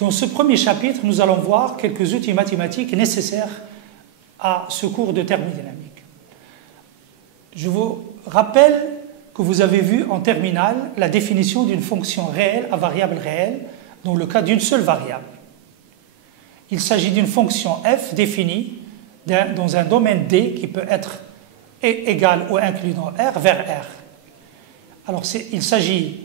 Dans ce premier chapitre, nous allons voir quelques outils mathématiques nécessaires à ce cours de thermodynamique. Je vous rappelle que vous avez vu en terminale la définition d'une fonction réelle à variable réelle dans le cas d'une seule variable. Il s'agit d'une fonction f définie dans un domaine D qui peut être égal ou inclus dans R vers R. Alors il s'agit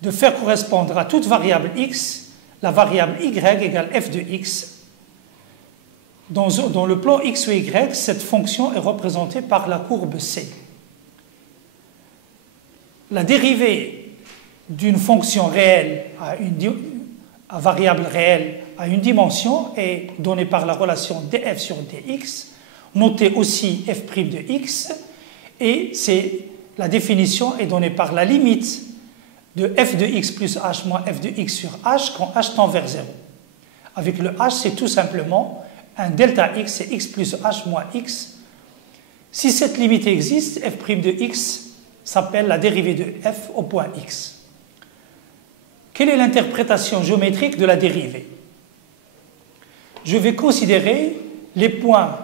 de faire correspondre à toute variable x la variable y égale f de x. Dans le plan x ou y, cette fonction est représentée par la courbe C. La dérivée d'une fonction réelle à variable réelle à une dimension est donnée par la relation df sur dx, notée aussi f' de x, et la définition est donnée par la limite de f de x plus h moins f de x sur h quand h tend vers 0. Avec le h, c'est tout simplement un delta x, c'est x plus h moins x. Si cette limite existe, f' de x s'appelle la dérivée de f au point x. Quelle est l'interprétation géométrique de la dérivée? Je vais considérer les points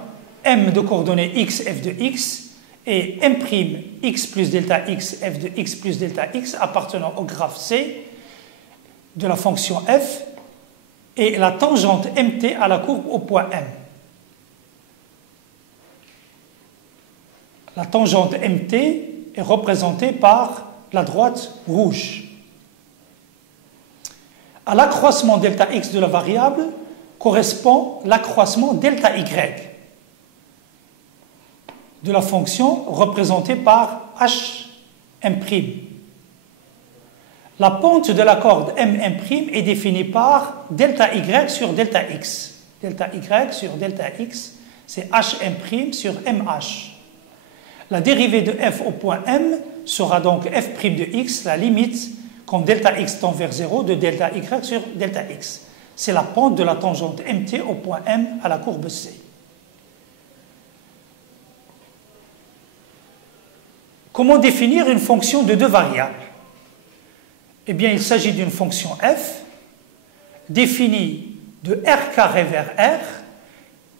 m de coordonnées x, f de x, et m' x plus delta x, f de x plus delta x appartenant au graphe C de la fonction f et la tangente mt à la courbe au point M. La tangente mt est représentée par la droite rouge. À l'accroissement delta x de la variable correspond l'accroissement delta y de la fonction représentée par hm'. La pente de la corde mm' est définie par delta y sur delta x. Delta y sur delta x, c'est hm' sur mh. La dérivée de f au point m sera donc f' de x, la limite quand delta x tend vers 0 de delta y sur delta x. C'est la pente de la tangente mt au point m à la courbe C. Comment définir une fonction de deux variables? Eh bien, il s'agit d'une fonction f définie de r carré vers r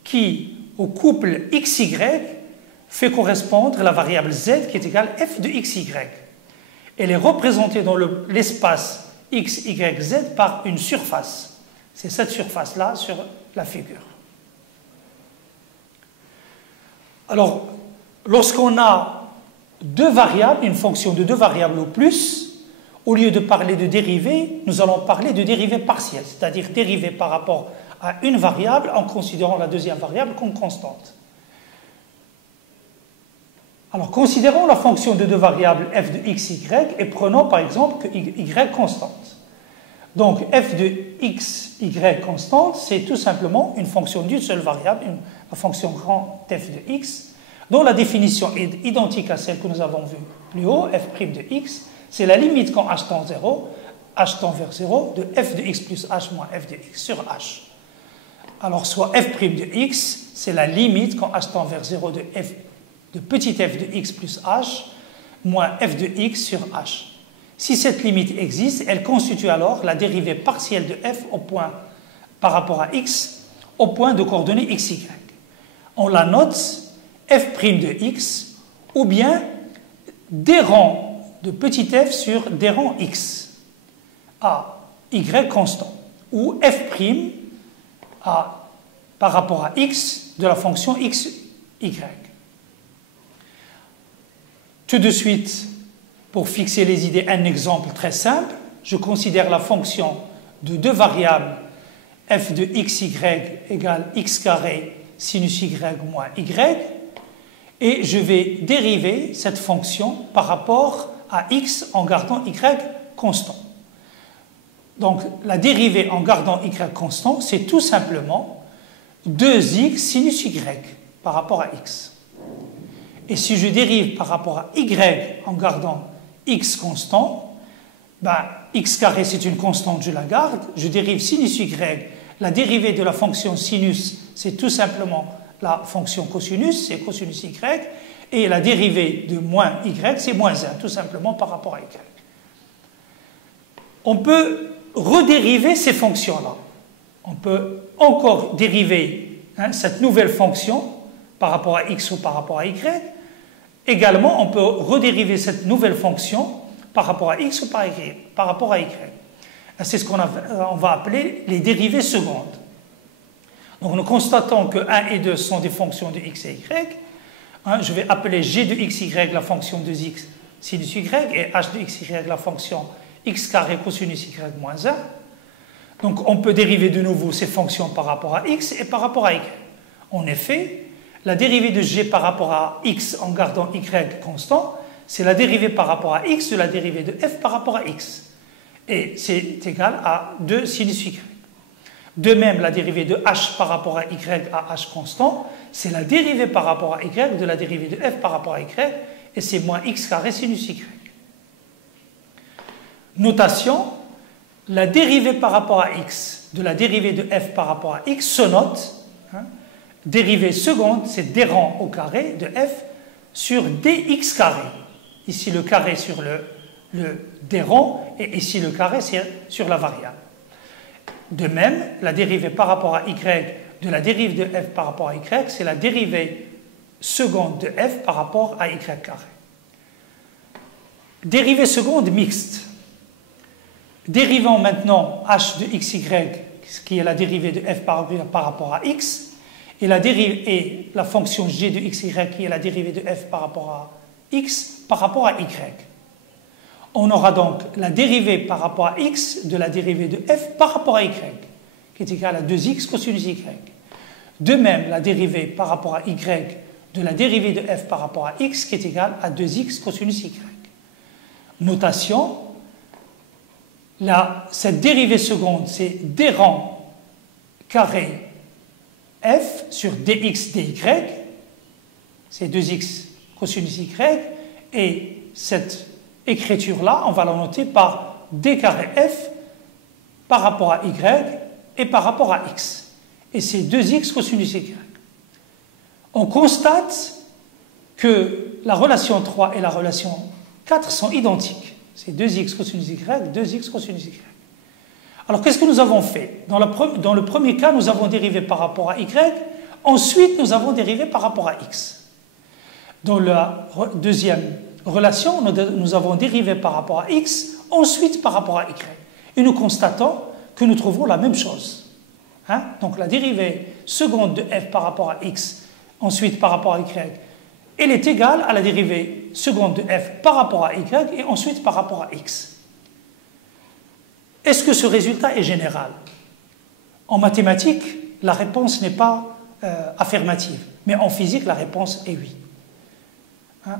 qui, au couple xy, fait correspondre la variable z qui est égale f de xy. Elle est représentée dans l'espace x, y, z par une surface. C'est cette surface-là sur la figure. Alors, lorsqu'on a deux variables, une fonction de deux variables ou plus, au lieu de parler de dérivée, nous allons parler de dérivée partielle, c'est-à-dire dérivée par rapport à une variable en considérant la deuxième variable comme constante. Alors, considérons la fonction de deux variables f de x, y et prenons par exemple que y constante. Donc, f de x, y constante, c'est tout simplement une fonction d'une seule variable, la fonction grand f de x, dont la définition est identique à celle que nous avons vue plus haut, f' de x, c'est la limite quand h tend vers 0, de f de x plus h moins f de x sur h. Alors, soit f' de x, c'est la limite quand h tend vers 0 de petit f de x plus h moins f de x sur h. Si cette limite existe, elle constitue alors la dérivée partielle de f au point, par rapport à x au point de coordonnées xy. On la note f' de x ou bien des rangs de petit f sur des rangs x à y constant ou f' par rapport à x de la fonction x, y. Tout de suite, pour fixer les idées, un exemple très simple, je considère la fonction de deux variables f de xy égale x carré sinus y moins y, et je vais dériver cette fonction par rapport à x en gardant y constant. Donc la dérivée en gardant y constant, c'est tout simplement 2x sinus y par rapport à x. Et si je dérive par rapport à y en gardant x constant, x carré c'est une constante, je la garde, je dérive sinus y, la dérivée de la fonction sinus c'est tout simplement la fonction cosinus, c'est cosinus y, et la dérivée de moins y, c'est moins 1, tout simplement par rapport à y. On peut redériver ces fonctions-là. On peut encore dériver cette nouvelle fonction par rapport à x ou par rapport à y. Également, on peut redériver cette nouvelle fonction par rapport à x ou par rapport à y. C'est ce qu'on va appeler les dérivées secondes. Donc nous constatons que 1 et 2 sont des fonctions de x et y. Je vais appeler g de xy la fonction de x sinus y et h de xy la fonction x carré cosinus y moins 1. Donc on peut dériver de nouveau ces fonctions par rapport à x et par rapport à y. En effet, la dérivée de g par rapport à x en gardant y constant, c'est la dérivée par rapport à x de la dérivée de f par rapport à x. Et c'est égal à 2 sinus y. De même, la dérivée de h par rapport à y à h constant, c'est la dérivée par rapport à y de la dérivée de f par rapport à y, et c'est moins x carré sinus y. Notation, la dérivée par rapport à x de la dérivée de f par rapport à x se note. Dérivée seconde, c'est d rang au carré de f sur dx carré. Ici le carré sur le d rang et ici le carré sur la variable. De même, la dérivée par rapport à y de la dérivée de f par rapport à y, c'est la dérivée seconde de f par rapport à y carré. Dérivée seconde mixte. Dérivons maintenant h de xy, qui est la dérivée de f par rapport à x, et la fonction g de xy, qui est la dérivée de f par rapport à x, par rapport à y. On aura donc la dérivée par rapport à x de la dérivée de f par rapport à y, qui est égale à 2x cosinus y. De même, la dérivée par rapport à y de la dérivée de f par rapport à x, qui est égale à 2x cosinus y. Notation, cette dérivée seconde, c'est d rang carré f sur dx dy, c'est 2x cosinus y, et cette écriture-là, on va la noter par d carré f par rapport à y et par rapport à x. Et c'est 2x cosinus y. On constate que la relation 3 et la relation 4 sont identiques. C'est 2x cosinus y, 2x cosinus y. Alors qu'est-ce que nous avons fait? Dans le premier cas, nous avons dérivé par rapport à y, ensuite nous avons dérivé par rapport à x. Dans la deuxième relation, nous avons dérivé par rapport à x, ensuite par rapport à y. Et nous constatons que nous trouvons la même chose. Donc la dérivée seconde de f par rapport à x, ensuite par rapport à y, elle est égale à la dérivée seconde de f par rapport à y et ensuite par rapport à x. Est-ce que ce résultat est général? En mathématiques, la réponse n'est pas affirmative, mais en physique, la réponse est oui.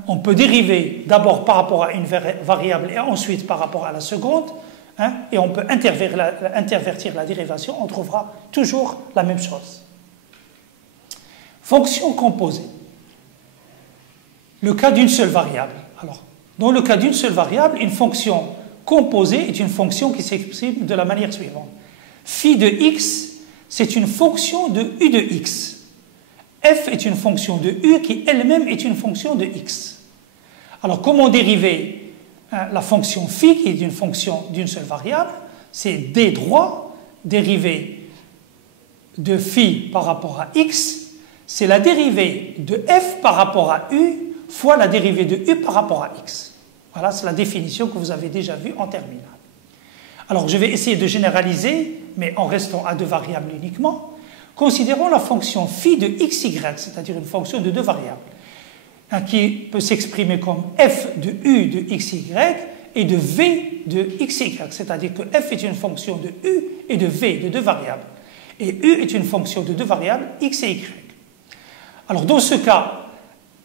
On peut dériver d'abord par rapport à une variable et ensuite par rapport à la seconde, et on peut intervertir la dérivation, on trouvera toujours la même chose. Fonction composée. Le cas d'une seule variable. Alors, dans le cas d'une seule variable, une fonction composée est une fonction qui s'exprime de la manière suivante. Phi de x, c'est une fonction de u de x. F est une fonction de u qui elle-même est une fonction de x. Alors, comment dériver la fonction phi, qui est une fonction d'une seule variable? C'est d droit, dérivée de phi par rapport à x, c'est la dérivée de f par rapport à u fois la dérivée de u par rapport à x. Voilà, c'est la définition que vous avez déjà vue en terminale. Alors, je vais essayer de généraliser, mais en restant à deux variables uniquement. Considérons la fonction phi de xy, c'est-à-dire une fonction de deux variables, qui peut s'exprimer comme f de u de xy et de v de xy, c'est-à-dire que f est une fonction de u et de v, de deux variables, et u est une fonction de deux variables x et y. Alors, dans ce cas,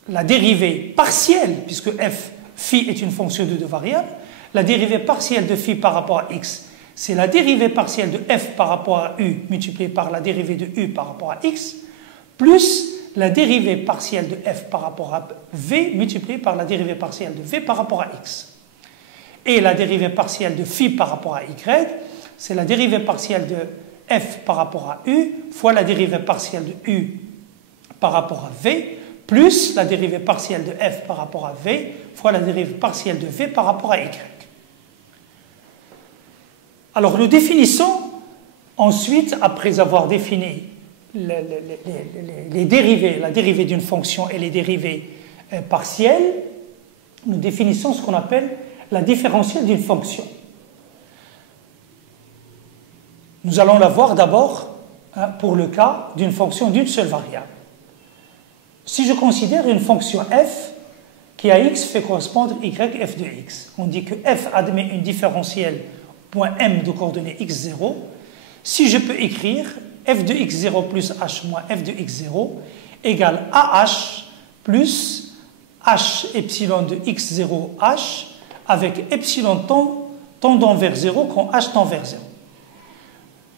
la dérivée partielle, puisque f, phi est une fonction de deux variables, la dérivée partielle de phi par rapport à x, c'est la dérivée partielle de f par rapport à u multipliée par la dérivée de u par rapport à x, plus la dérivée partielle de f par rapport à v multipliée par la dérivée partielle de v par rapport à x. Et la dérivée partielle de phi par rapport à y, c'est la dérivée partielle de f par rapport à u fois la dérivée partielle de u par rapport à v, plus la dérivée partielle de f par rapport à v fois la dérivée partielle de v par rapport à y. Alors nous définissons ensuite, après avoir défini les dérivés, la dérivée d'une fonction et les dérivés partiels, nous définissons ce qu'on appelle la différentielle d'une fonction. Nous allons la voir d'abord pour le cas d'une fonction d'une seule variable. Si je considère une fonction f qui à x fait correspondre y f de x, on dit que f admet une différentielle point m de coordonnées x0. Si je peux écrire f de x0 plus h moins f de x0 égale AH plus h epsilon de x0 h avec epsilon tendant vers 0 quand h tend vers 0.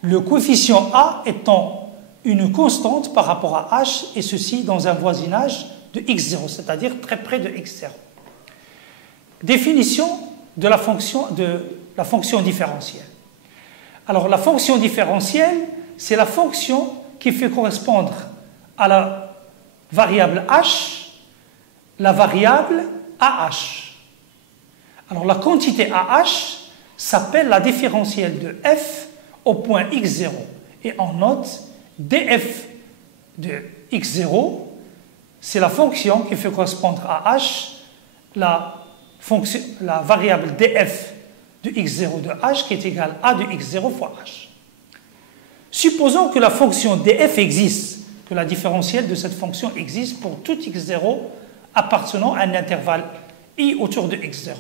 Le coefficient A étant une constante par rapport à h et ceci dans un voisinage de x0, c'est-à-dire très près de x0. Définition de la fonction différentielle. Alors la fonction différentielle, c'est la fonction qui fait correspondre à la variable h, la variable AH. Alors la quantité AH s'appelle la différentielle de f au point x0. Et on note df de x0, c'est la fonction qui fait correspondre à h, la variable df de x0 de h qui est égale à de x0 fois h. Supposons que la fonction df existe, que la différentielle de cette fonction existe pour tout x0 appartenant à un intervalle i autour de x0.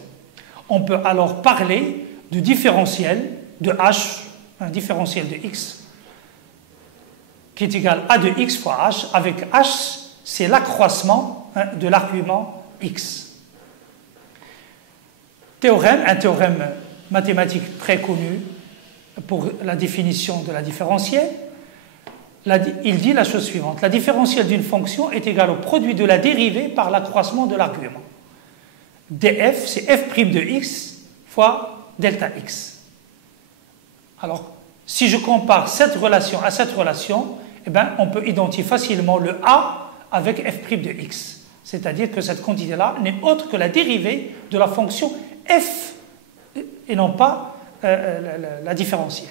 On peut alors parler de différentiel de h, un différentiel de x, qui est égal à de x fois h, avec h, c'est l'accroissement de l'argument x. Un théorème mathématique très connu pour la définition de la différentielle, il dit la chose suivante. La différentielle d'une fonction est égale au produit de la dérivée par l'accroissement de l'argument. df, c'est f' de x fois delta x. Alors, si je compare cette relation à cette relation, eh bien, on peut identifier facilement le a avec f' de x. C'est-à-dire que cette quantité-là n'est autre que la dérivée de la fonction f et non pas la différentielle.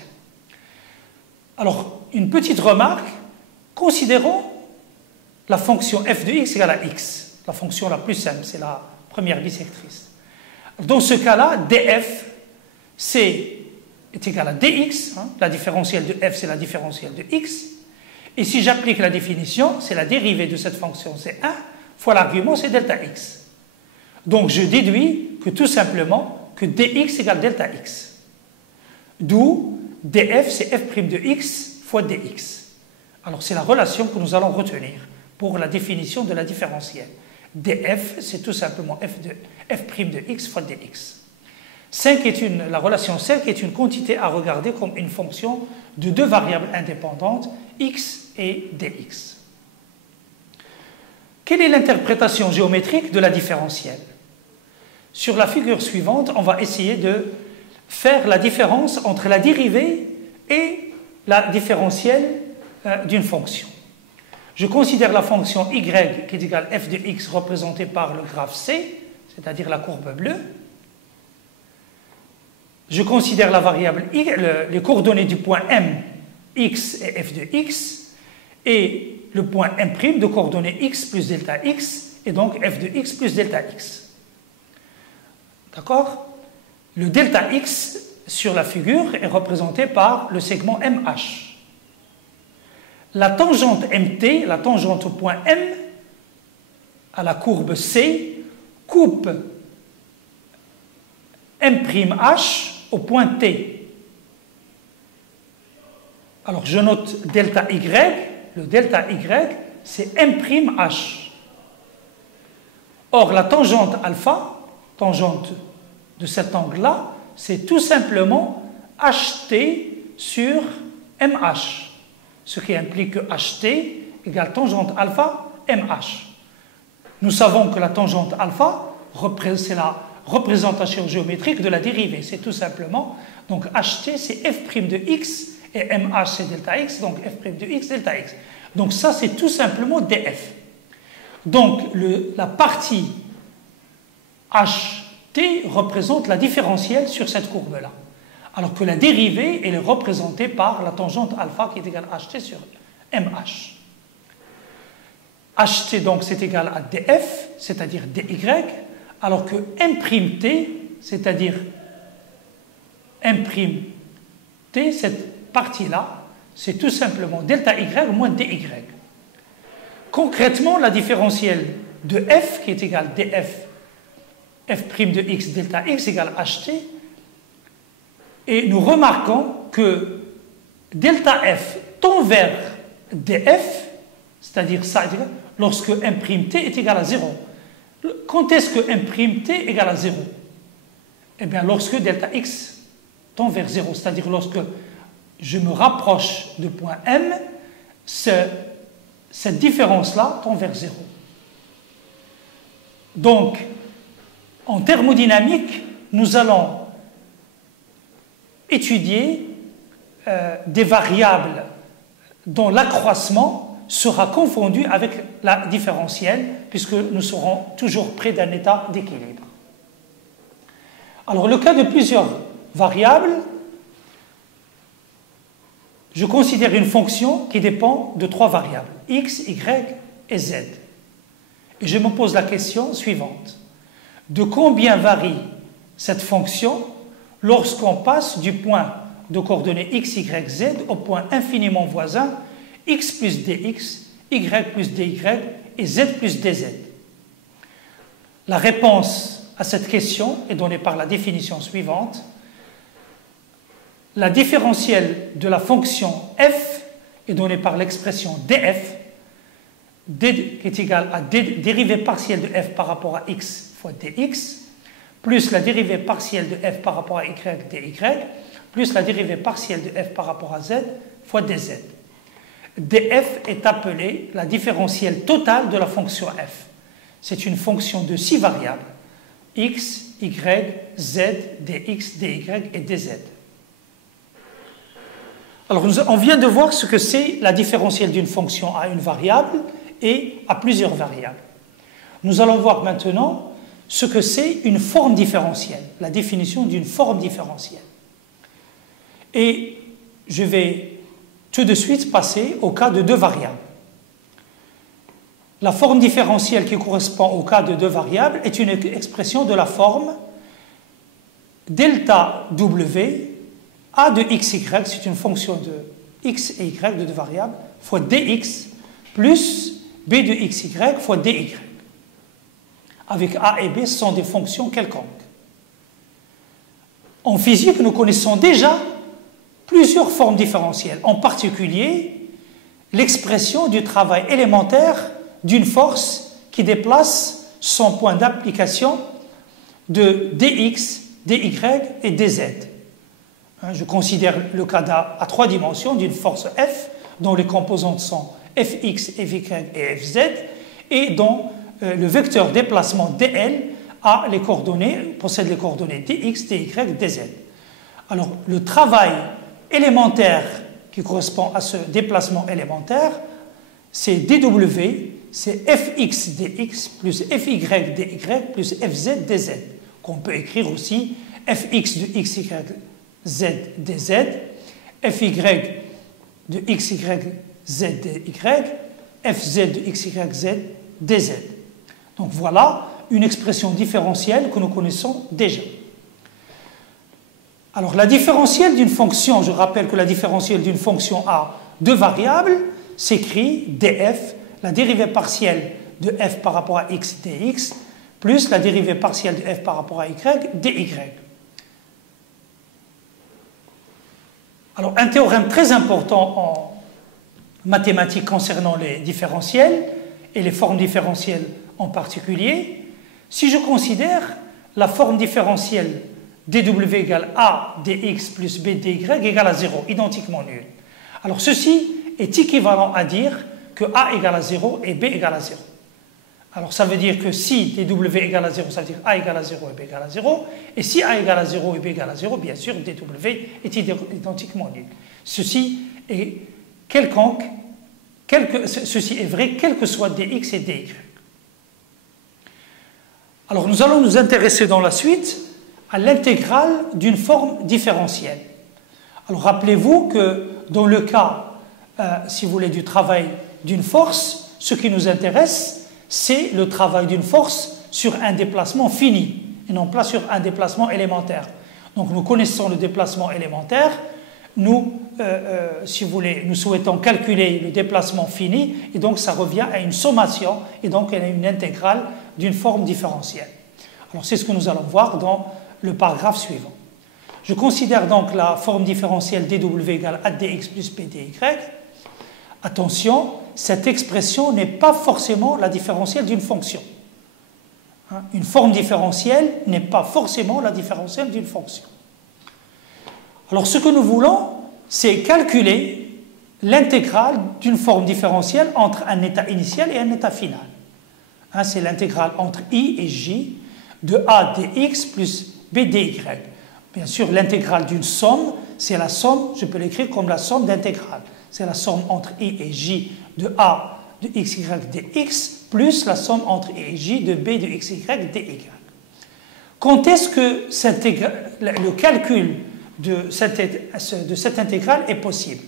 Alors, une petite remarque, considérons la fonction f de x égale à x, la fonction la plus simple, c'est la première bisectrice. Dans ce cas-là, df est égal à dx, la différentielle de f c'est la différentielle de x, et si j'applique la définition, c'est la dérivée de cette fonction, c'est 1, fois l'argument, c'est delta x. Donc je déduis que tout simplement que dx égale delta x. D'où df, c'est f' de x fois dx. Alors c'est la relation que nous allons retenir pour la définition de la différentielle. df, c'est tout simplement f' de x fois dx. La relation 5 est une quantité à regarder comme une fonction de deux variables indépendantes, x et dx. Quelle est l'interprétation géométrique de la différentielle? Sur la figure suivante, on va essayer de faire la différence entre la dérivée et la différentielle d'une fonction. Je considère la fonction y qui est égale f de x représentée par le graphe C, c'est-à-dire la courbe bleue. Je considère la variable y, les coordonnées du point M, x et f de x, et le point M' de coordonnées x plus delta x, et donc f de x plus delta x. D'accord? Le delta x sur la figure est représenté par le segment MH. La tangente MT, la tangente au point M, à la courbe C, coupe M'H au point T. Alors je note delta Y, le delta Y, c'est M'H. Or la tangente alpha, tangente de cet angle-là, c'est tout simplement HT sur MH, ce qui implique que HT égale tangente alpha MH. Nous savons que la tangente alpha, c'est la représentation géométrique de la dérivée, c'est tout simplement, donc HT c'est f' de x et MH c'est delta x, donc f' de x delta x. Donc ça c'est tout simplement df. Donc la partie HT représente la différentielle sur cette courbe-là. alors que la dérivée elle est représentée par la tangente alpha qui est égale à ht sur mh. ht donc c'est égal à df, c'est-à-dire dy, alors que m'T, c'est-à-dire m'T, cette partie-là, c'est tout simplement delta y moins dy. Concrètement, la différentielle de f qui est égale df f' de x delta x égale ht, et nous remarquons que delta f tend vers df, c'est-à-dire ça, lorsque m'T est égal à 0. Quand est-ce que m'T est égal à 0? Eh bien, lorsque delta x tend vers 0, c'est-à-dire lorsque je me rapproche du point M, cette différence-là tend vers 0. Donc, en thermodynamique, nous allons étudier des variables dont l'accroissement sera confondu avec la différentielle, puisque nous serons toujours près d'un état d'équilibre. Alors, le cas de plusieurs variables, je considère une fonction qui dépend de 3 variables, x, y et z. Et je me pose la question suivante. De combien varie cette fonction lorsqu'on passe du point de coordonnées x, y, z au point infiniment voisin x plus dx, y plus dy et z plus dz? La réponse à cette question est donnée par la définition suivante. La différentielle de la fonction f est donnée par l'expression df, qui est égale à dérivée partielle de f par rapport à x fois dx, plus la dérivée partielle de f par rapport à y dy, plus la dérivée partielle de f par rapport à z fois dz. df est appelée la différentielle totale de la fonction f. C'est une fonction de 6 variables, x, y, z, dx, dy et dz. Alors, on vient de voir ce que c'est la différentielle d'une fonction à une variable et à plusieurs variables. Nous allons voir maintenant ce que c'est une forme différentielle, la définition d'une forme différentielle. Et je vais tout de suite passer au cas de 2 variables. La forme différentielle qui correspond au cas de 2 variables est une expression de la forme delta w a de xy, c'est une fonction de x et y de 2 variables, fois dx plus b de xy fois dy. Avec a et b, ce sont des fonctions quelconques. En physique, nous connaissons déjà plusieurs formes différentielles, en particulier l'expression du travail élémentaire d'une force qui déplace son point d'application de dx, dy et dz. Je considère le cas à 3 dimensions d'une force F dont les composantes sont Fx, Fy et Fz et dont le vecteur déplacement dl possède les coordonnées dx, dy, dz. Alors le travail élémentaire qui correspond à ce déplacement élémentaire, c'est dw, c'est fx dx plus fy dy plus fz dz, qu'on peut écrire aussi fx de xy z dz, fy de xy z dy, fz de xy z dz. Donc voilà une expression différentielle que nous connaissons déjà. Alors la différentielle d'une fonction, je rappelle que la différentielle d'une fonction a 2 variables, s'écrit df, la dérivée partielle de f par rapport à x dx, plus la dérivée partielle de f par rapport à y dy. Alors, un théorème très important en mathématiques concernant les différentiels et les formes différentielles en particulier, si je considère la forme différentielle dw égale a dx plus b dy égale à 0, identiquement nul. Alors, ceci est équivalent à dire que a égale à 0 et b égale à 0. Alors, ça veut dire que si dw égale à 0, ça veut dire a égale à 0 et b égale à 0. Et si a égale à 0 et b égale à 0, bien sûr, dw est identiquement nul. Ceci est quelconque, ceci est vrai quel que soit dx et dy. Alors, nous allons nous intéresser dans la suite à l'intégrale d'une forme différentielle. Alors rappelez-vous que dans le cas, si vous voulez, du travail d'une force, ce qui nous intéresse, c'est le travail d'une force sur un déplacement fini, et non pas sur un déplacement élémentaire. Donc nous connaissons le déplacement élémentaire, nous, si vous voulez, nous souhaitons calculer le déplacement fini, et donc ça revient à une sommation, et donc à une intégrale d'une forme différentielle. Alors c'est ce que nous allons voir dans le paragraphe suivant. Je considère donc la forme différentielle dw égale a dx plus b dy. Attention, cette expression n'est pas forcément la différentielle d'une fonction. Une forme différentielle n'est pas forcément la différentielle d'une fonction. Alors ce que nous voulons, c'est calculer l'intégrale d'une forme différentielle entre un état initial et un état final. C'est l'intégrale entre i et j de a dx plus b dy. Bien sûr, l'intégrale d'une somme, c'est la somme, je peux l'écrire comme la somme d'intégrale. C'est la somme entre i et j de a de xy dx plus la somme entre i et j de b de xy dy. Quand est-ce que le calcul de cette intégrale est possible?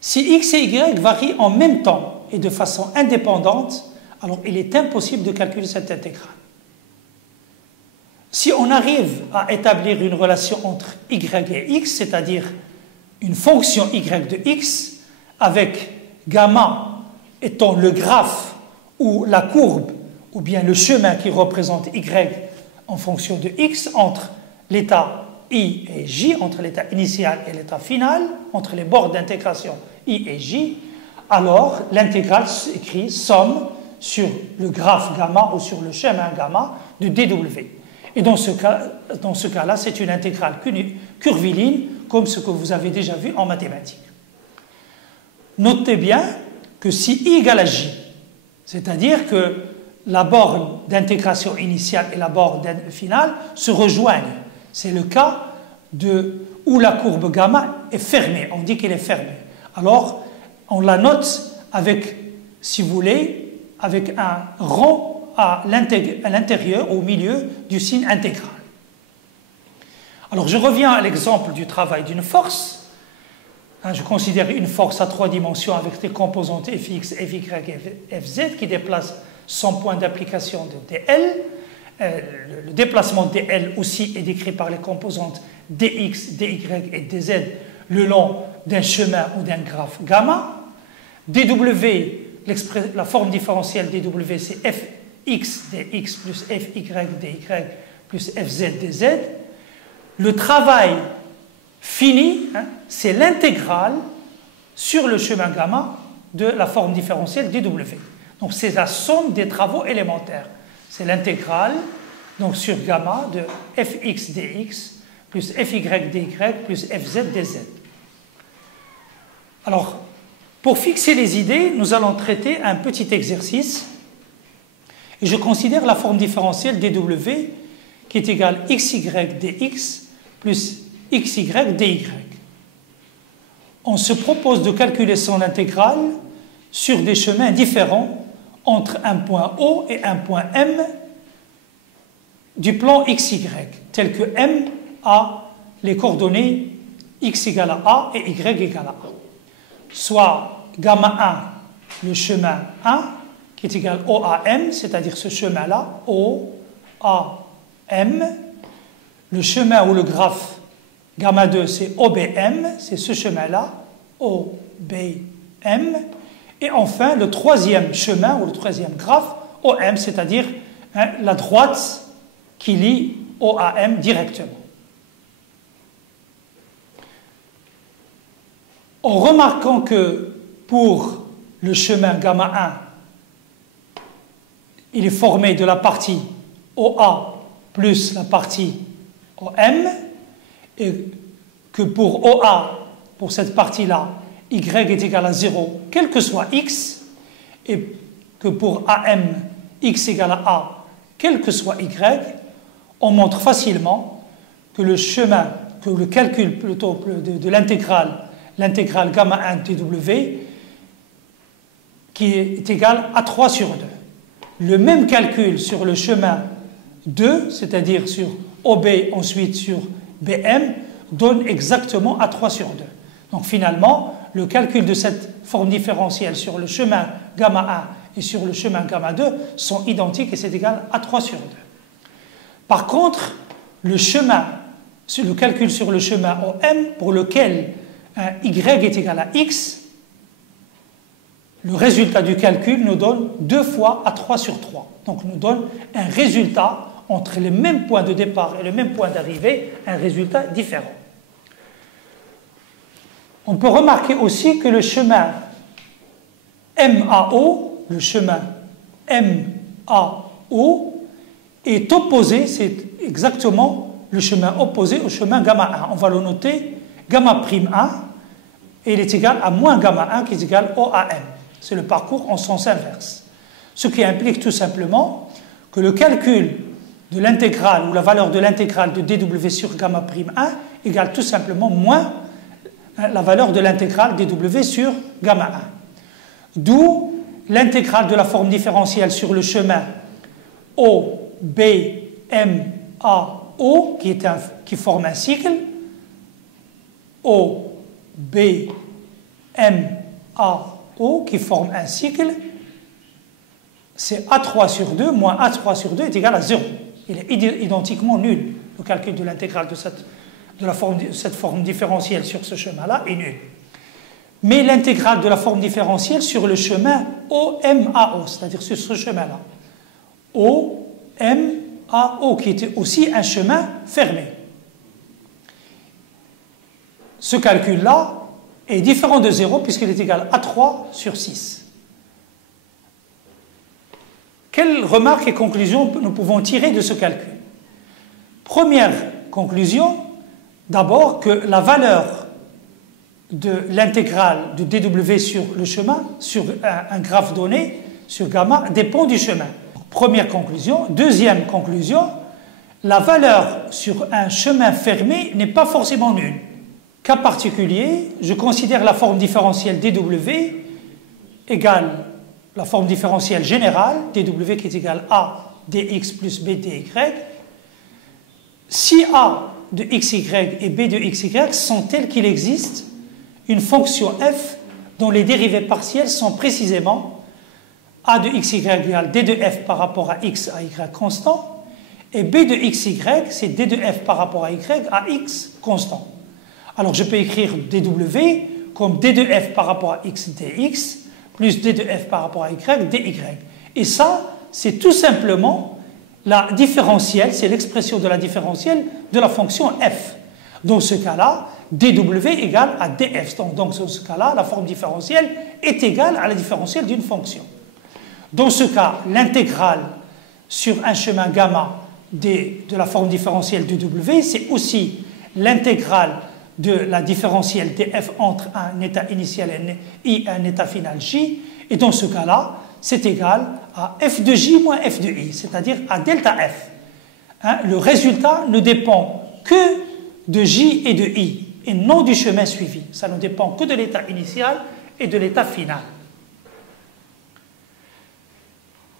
Si x et y varient en même temps et de façon indépendante, alors il est impossible de calculer cette intégrale. Si on arrive à établir une relation entre y et x, c'est-à-dire une fonction y de x, avec gamma étant le graphe ou la courbe, ou bien le chemin qui représente y en fonction de x, entre l'état i et j, entre l'état initial et l'état final, entre les bords d'intégration i et j, alors l'intégrale s'écrit somme sur le graphe gamma ou sur le chemin gamma de dw. Et dans ce cas-là, c'est une intégrale curviligne, comme ce que vous avez déjà vu en mathématiques. Notez bien que si i égale à j, c'est-à-dire que la borne d'intégration initiale et la borne finale se rejoignent. C'est le cas où la courbe gamma est fermée, on dit qu'elle est fermée. Alors, on la note avec, si vous voulez, avec un rond à l'intérieur, au milieu du signe intégral. Alors je reviens à l'exemple du travail d'une force. Je considère une force à 3 dimensions avec des composantes fx, fy et fz qui déplacent son point d'application de dl. Le déplacement dl aussi est décrit par les composantes dx, dy et dz le long d'un chemin ou d'un graphe gamma. dw, la forme différentielle dw, c'est fx dx plus fy dy plus fz dz. Le travail fini, c'est l'intégrale sur le chemin gamma de la forme différentielle dw. Donc c'est la somme des travaux élémentaires. C'est l'intégrale donc sur gamma de fx dx plus fy dy plus fz dz. Alors, pour fixer les idées, nous allons traiter un petit exercice. Et je considère la forme différentielle dw qui est égale xy dx plus xy dy. On se propose de calculer son intégrale sur des chemins différents entre un point O et un point M du plan xy, tel que M a les coordonnées x égale à A et y égale à A. Soit gamma 1, le chemin 1, qui est égal O à M, c'est-à-dire ce chemin-là, O, A, M. Le chemin ou le graphe gamma 2, c'est OBM, c'est ce chemin-là, OBM. Et enfin, le troisième chemin ou le troisième graphe, OM, c'est-à-dire la droite qui lie O à M directement. En remarquant que pour le chemin gamma 1, il est formé de la partie OA plus la partie OM, et que pour OA, pour cette partie-là, Y est égal à 0, quel que soit X, et que pour AM, X égale à A, quel que soit Y, on montre facilement que le chemin, que le calcul plutôt de l'intégrale gamma 1 dw, qui est égal à 3 sur 2. Le même calcul sur le chemin 2, c'est-à-dire sur OB, ensuite sur BM, donne exactement A3 sur 2. Donc finalement, le calcul de cette forme différentielle sur le chemin gamma 1 et sur le chemin gamma 2 sont identiques et c'est égal à 3 sur 2. Par contre, le calcul sur le chemin OM pour lequel y est égal à x, le résultat du calcul nous donne 2 fois A3 sur 3. Donc nous donne un résultat entre les mêmes points de départ et le même point d'arrivée, un résultat différent. On peut remarquer aussi que le chemin MAO, est opposé, c'est exactement le chemin opposé au chemin gamma 1. On va le noter gamma prime 1 et il est égal à moins gamma 1 qui est égal au AM. C'est le parcours en sens inverse. Ce qui implique tout simplement que le calcul de l'intégrale ou la valeur de l'intégrale de dw sur gamma prime 1 égale tout simplement moins la valeur de l'intégrale dw sur gamma 1. D'où l'intégrale de la forme différentielle sur le chemin OBMAO qui forme un cycle. OBMAO qui forme un cycle. C'est A3 sur 2 moins A3 sur 2 est égal à 0. Il est identiquement nul. Le calcul de l'intégrale de cette forme différentielle sur ce chemin-là est nul. Mais l'intégrale de la forme différentielle sur le chemin OMAO, c'est-à-dire sur ce chemin-là, OMAO, qui était aussi un chemin fermé. Ce calcul-là est différent de 0 puisqu'il est égal à 3 sur 6. Quelles remarques et conclusions nous pouvons tirer de ce calcul? Première conclusion, d'abord que la valeur de l'intégrale de dw sur le chemin, sur un graphe donné, sur gamma, dépend du chemin. Première conclusion. Deuxième conclusion, la valeur sur un chemin fermé n'est pas forcément nulle. Cas particulier, je considère la forme différentielle dw égale la forme différentielle générale, dw qui est égale a dx plus b dy. Si a de xy et b de xy sont telles qu'il existe une fonction f dont les dérivées partielles sont précisément a de xy égale d de f par rapport à x à y constant et b de xy c'est d de f par rapport à y à x constant. Alors je peux écrire dw comme d de f par rapport à x dx plus d de f par rapport à y dy. Et ça, c'est tout simplement la différentielle, c'est l'expression de la différentielle de la fonction f. Dans ce cas-là, dw égale à df. Donc dans ce cas-là, la forme différentielle est égale à la différentielle d'une fonction. Dans ce cas, l'intégrale sur un chemin gamma de la forme différentielle de w, c'est aussi l'intégrale de la différentielle df entre un état initial i et un état final j. Et dans ce cas-là, c'est égal à f de j moins f de i, c'est-à-dire à delta f. Le résultat ne dépend que de j et de i, et non du chemin suivi. Ça ne dépend que de l'état initial et de l'état final.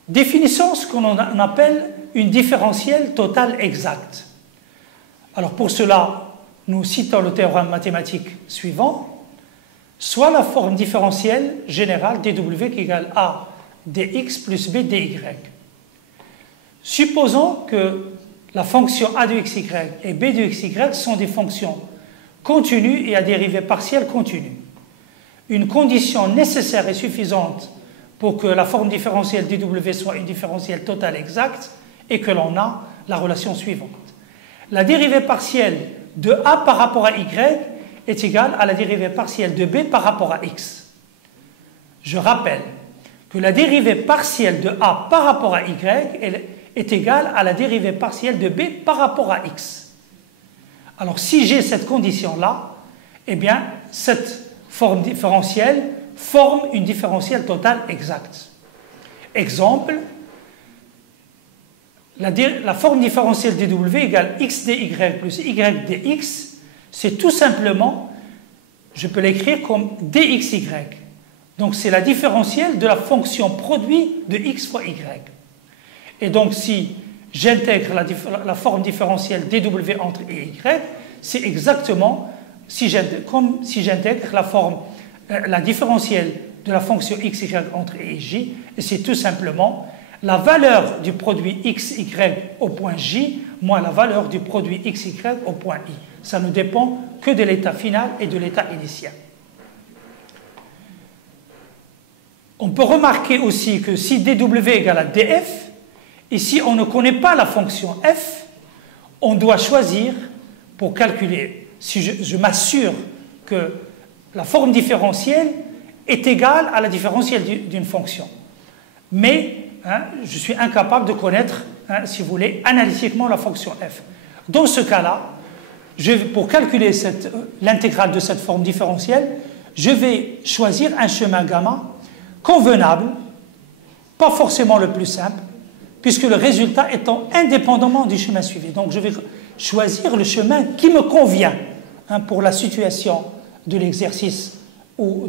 Définissons ce qu'on appelle une différentielle totale exacte. Alors pour cela, nous citons le théorème mathématique suivant, soit la forme différentielle générale dw qui égale a dx plus b dy. Supposons que la fonction a de xy et b de xy sont des fonctions continues et à dérivée partielle continue. Une condition nécessaire et suffisante pour que la forme différentielle dw soit une différentielle totale exacte est que l'on a la relation suivante. La dérivée partielle de a par rapport à y est égale à la dérivée partielle de b par rapport à x. Je rappelle que la dérivée partielle de a par rapport à y est égale à la dérivée partielle de b par rapport à x. Alors si j'ai cette condition-là, eh bien cette forme différentielle forme une différentielle totale exacte. Exemple, la forme différentielle dw égale x dy plus y dx, c'est tout simplement, je peux l'écrire comme dxy. Donc c'est la différentielle de la fonction produit de x fois y. Et donc si j'intègre la forme différentielle dw entre y, c'est exactement comme si j'intègre la forme, la différentielle de la fonction x, y entre e et j, et c'est tout simplement la valeur du produit x, y au point j moins la valeur du produit x, y au point i. Ça ne dépend que de l'état final et de l'état initial. On peut remarquer aussi que si dw égale à df, ici on ne connaît pas la fonction f, on doit choisir pour calculer, si je m'assure que la forme différentielle est égale à la différentielle d'une fonction. Mais je suis incapable de connaître, si vous voulez, analytiquement la fonction f. Dans ce cas-là, pour calculer l'intégrale de cette forme différentielle, je vais choisir un chemin gamma convenable, pas forcément le plus simple, puisque le résultat étant indépendamment du chemin suivi. Donc je vais choisir le chemin qui me convient pour la situation de l'exercice ou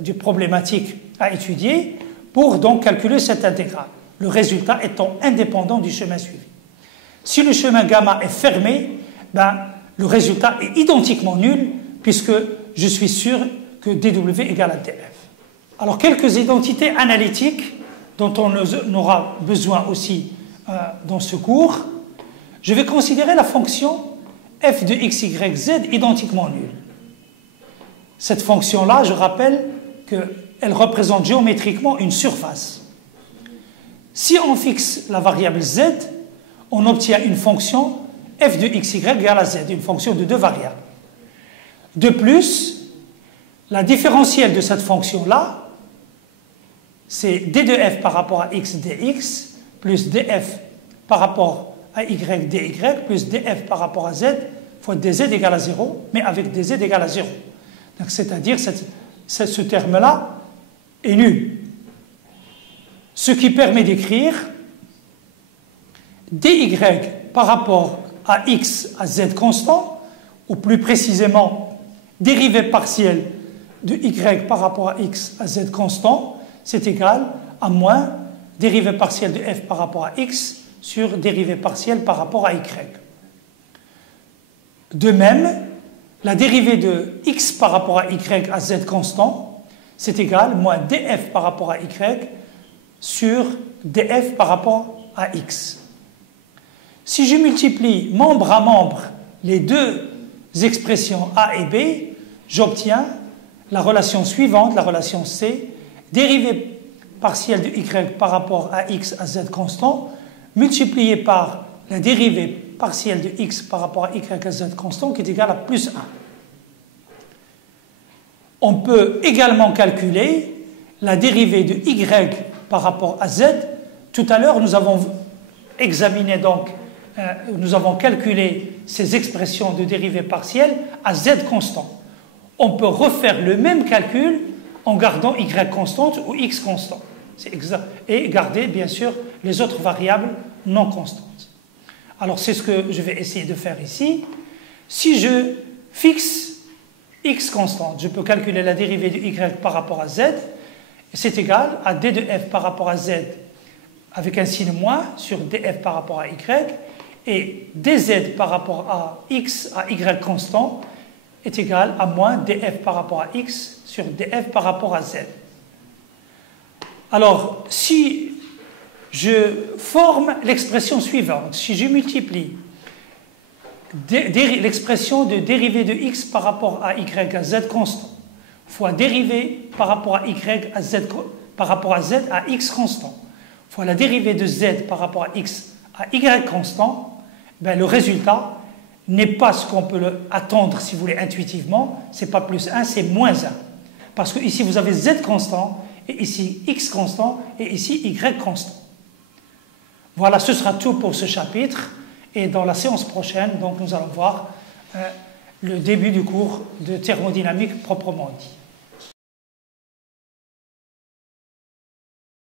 du problématique à étudier, pour donc calculer cette intégrale, le résultat étant indépendant du chemin suivi. Si le chemin gamma est fermé, le résultat est identiquement nul, puisque je suis sûr que dw égale à df. Alors, quelques identités analytiques dont on aura besoin aussi dans ce cours. Je vais considérer la fonction f de x, y, z identiquement nulle. Cette fonction-là, je rappelle qu'elle représente géométriquement une surface. Si on fixe la variable z, on obtient une fonction f de x, y égale à z, une fonction de deux variables. De plus, la différentielle de cette fonction-là, c'est d de f par rapport à x dx, plus df par rapport à y dy, plus df par rapport à z, fois dz égale à 0, mais avec dz égale à 0. C'est-à-dire ce terme-là est nul. Ce qui permet d'écrire dy par rapport à x à z constant, ou plus précisément dérivée partielle de y par rapport à x à z constant, c'est égal à moins dérivée partielle de f par rapport à x sur dérivée partielle par rapport à y. De même, la dérivée de x par rapport à y à z constant, c'est égal à moins df par rapport à y sur df par rapport à x. Si je multiplie membre à membre les deux expressions a et b, j'obtiens la relation suivante, la relation C, dérivée partielle de y par rapport à x à z constant, multipliée par la dérivée partielle de x par rapport à y à z constant, qui est égale à plus 1. On peut également calculer la dérivée de y par rapport à z. Tout à l'heure, nous avons examiné donc, nous avons calculé ces expressions de dérivée partielle à z constant. On peut refaire le même calcul en gardant y constante ou x constant. Et garder, bien sûr, les autres variables non constantes. Alors, c'est ce que je vais essayer de faire ici. Si je fixe x constante, je peux calculer la dérivée de y par rapport à z. C'est égal à d de f par rapport à z avec un signe moins sur df par rapport à y. Et dz par rapport à x à y constant est égal à moins df par rapport à x sur df par rapport à z. Alors, si je forme l'expression suivante, si je multiplie l'expression de dérivée de x par rapport à y à z constant fois dérivée par rapport à y à z par rapport à z à x constant fois la dérivée de z par rapport à x à y constant, le résultat n'est pas ce qu'on peut attendre, si vous voulez, intuitivement. C'est pas plus 1, c'est moins 1. Parce que ici, vous avez z constant, et ici x constant, et ici y constant. Voilà, ce sera tout pour ce chapitre. Et dans la séance prochaine, donc, nous allons voir le début du cours de thermodynamique proprement dit.